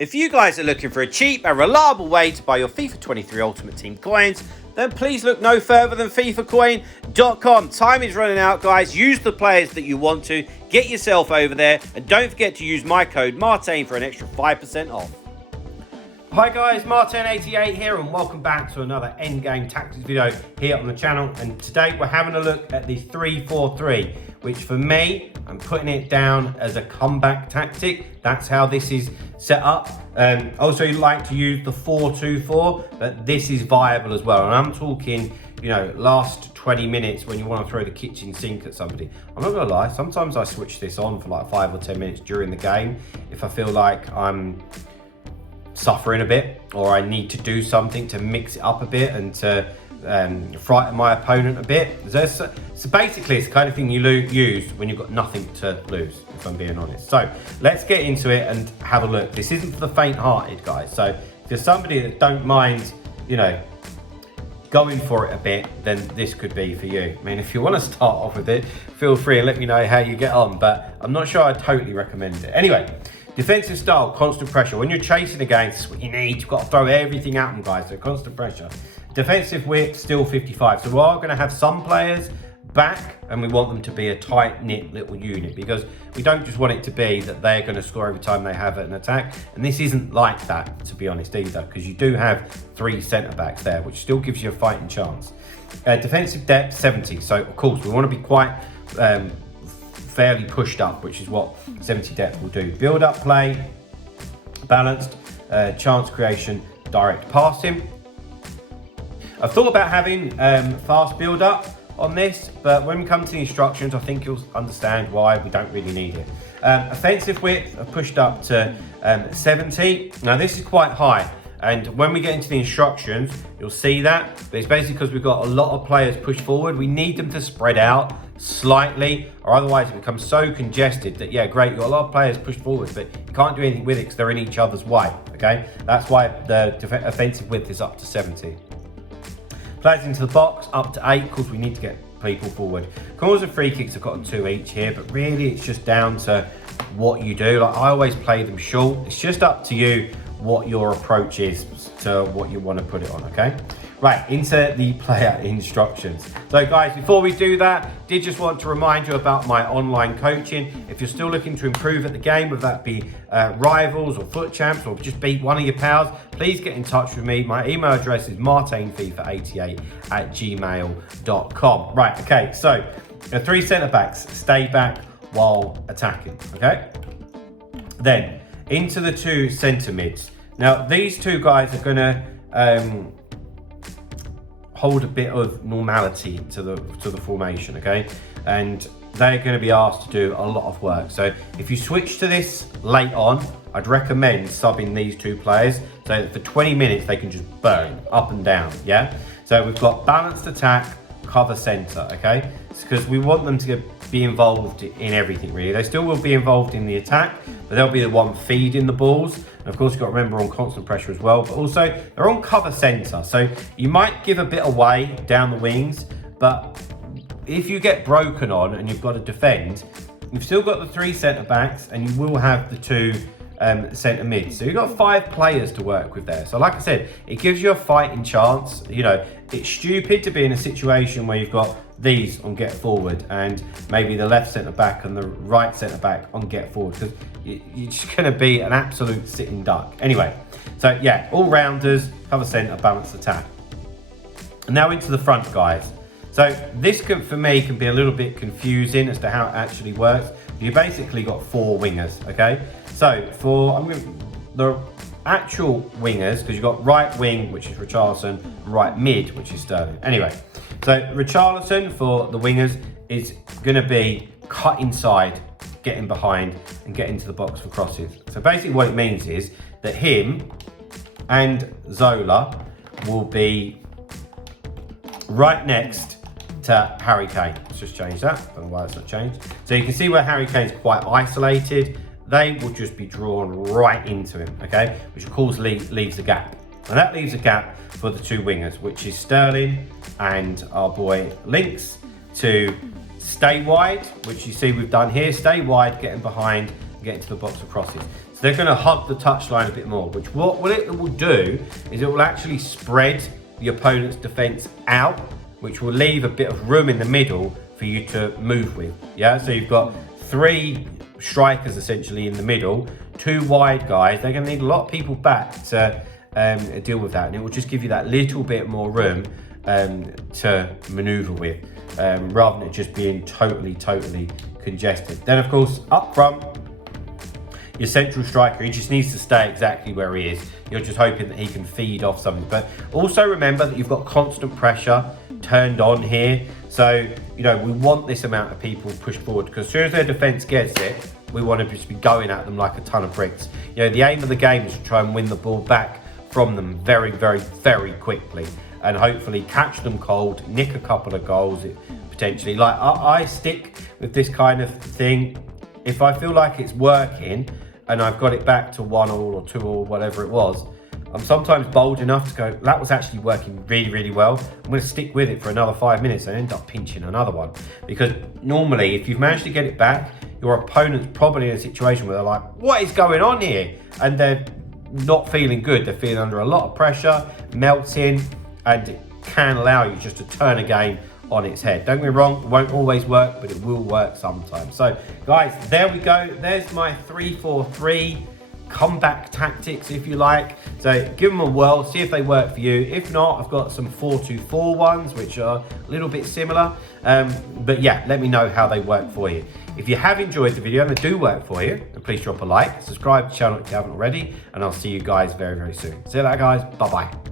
If you guys are looking for a cheap and reliable way to buy your FIFA 23 Ultimate Team coins, then please look no further than FIFAcoin.com. Time is running out, guys. Use the players that you want to. Get yourself over there. And don't forget to use my code Martin for an extra 5% off. Hi guys, Martin88 here and welcome back to another endgame tactics video here on the channel. And today we're having a look at the 3-4-3, which for me, I'm putting it down as a comeback tactic. That's how this is set up. Also, you like to use the 4-2-4, but this is viable as well. And I'm talking, last 20 minutes when you want to throw the kitchen sink at somebody. I'm not gonna lie, sometimes I switch this on for like 5 or 10 minutes during the game if I feel like I'm suffering a bit or I need to do something to mix it up a bit and to frighten my opponent a bit. So basically it's the kind of thing you use when you've got nothing to lose, if I'm being honest. So let's get into it and have a look. This isn't for the faint-hearted, guys. So if you're somebody that don't mind, going for it a bit, then this could be for you. I mean, if you want to start off with it, feel free and let me know how you get on, but I'm not sure I totally recommend it. Anyway, defensive style, constant pressure. When you're chasing a game, this is what you need. You've got to throw everything at them, guys. So constant pressure. Defensive width, still 55. So we are going to have some players back and we want them to be a tight-knit little unit because we don't just want it to be that they're going to score every time they have an attack. And this isn't like that, to be honest, either, because you do have 3 centre-backs there, which still gives you a fighting chance. Defensive depth, 70. So, of course, we want to be quite fairly pushed up, which is what 70 depth will do. Build up play, balanced, chance creation, direct passing. I've thought about having fast build up on this, but when we come to the instructions, I think you'll understand why we don't really need it. Offensive width, I've pushed up to 70. Now this is quite high. And when we get into the instructions, you'll see that. But it's basically because we've got a lot of players pushed forward. We need them to spread out slightly, or otherwise it becomes so congested that, yeah, great, you've got a lot of players pushed forward, but you can't do anything with it because they're in each other's way, okay? That's why the offensive width is up to 70. Players into the box, up to 8, because we need to get people forward. Corners and free kicks have got 2 each here, but really it's just down to what you do. Like, I always play them short. It's just up to you what your approach is to what you want to put it on, okay? Right, into the player instructions. So guys, before we do that, did just want to remind you about my online coaching. If you're still looking to improve at the game, whether that be rivals or foot champs or just beat one of your pals, please get in touch with me. My email address is martinfifa88@gmail.com. Right, okay, so the 3 centre-backs, stay back while attacking, okay? Then, into the 2 centre mids. Now, these 2 guys are gonna hold a bit of normality to the formation, okay? And they're going to be asked to do a lot of work. So if you switch to this late on, I'd recommend subbing these 2 players so that for 20 minutes they can just burn up and down, yeah? So we've got balanced attack, cover centre, okay? It's because we want them to be involved in everything, really. They still will be involved in the attack, but they'll be the one feeding the balls. And of course, you've got to remember on constant pressure as well, but also they're on cover centre. So you might give a bit away down the wings, but if you get broken on and you've got to defend, you've still got the 3 centre-backs and you will have the 2 centre mids. So you've got 5 players to work with there. So like I said, it gives you a fighting chance. It's stupid to be in a situation where you've got these on get forward and maybe the left centre-back and the right centre-back on get forward, because you're just going to be an absolute sitting duck. Anyway, so yeah, all-rounders, cover centre, balanced attack. And now into the front, guys. So this for me can be a little bit confusing as to how it actually works. You basically got 4 wingers, okay? So the actual wingers, because you've got right wing, which is Richarlison, and right mid, which is Sterling. Anyway, so Richarlison for the wingers is going to be cut inside, getting behind, and get into the box for crosses. So basically what it means is that him and Zola will be right next to Harry Kane. Let's just change that. I don't know why it's not changed. So you can see where Harry Kane's quite isolated. They will just be drawn right into him, okay? Which of course leaves a gap. And that leaves a gap for the 2 wingers, which is Sterling and our boy Links, to stay wide, which you see we've done here. Stay wide, getting behind, and getting to the box of crosses. So they're going to hug the touchline a bit more, which what it will do is it will actually spread the opponent's defense out, which will leave a bit of room in the middle for you to move with. Yeah, so you've got 3 strikers essentially in the middle, 2 wide guys. They're going to need a lot of people back to deal with that, and it will just give you that little bit more room to maneuver with, rather than it just being totally congested. Then of course up front, your central striker, he just needs to stay exactly where he is. You're just hoping that he can feed off something. But also remember that you've got constant pressure turned on here. So, you know, we want this amount of people pushed forward, because as soon as their defense gets it, we want to just be going at them like a ton of bricks. You know, the aim of the game is to try and win the ball back from them very quickly, and hopefully catch them cold, nick a couple of goals potentially. Like I stick with this kind of thing if I feel like it's working and I've got it back to 1-1 or 2-1, whatever it was. I'm sometimes bold enough to go, that was actually working really well. I'm going to stick with it for another 5 minutes and end up pinching another one. Because normally, if you've managed to get it back, your opponent's probably in a situation where they're like, what is going on here? And they're not feeling good. They're feeling under a lot of pressure, melting, and it can allow you just to turn a game on its head. Don't get me wrong, it won't always work, but it will work sometimes. So guys, there we go. There's my 3-4-3 comeback tactics, if you like. So give them a whirl, see if they work for you. If not, I've got some 4-2-4 ones, which are a little bit similar. But yeah, let me know how they work for you. If you have enjoyed the video and they do work for you, then please drop a like, subscribe to the channel if you haven't already, and I'll see you guys very soon. See you later, guys. Bye-bye.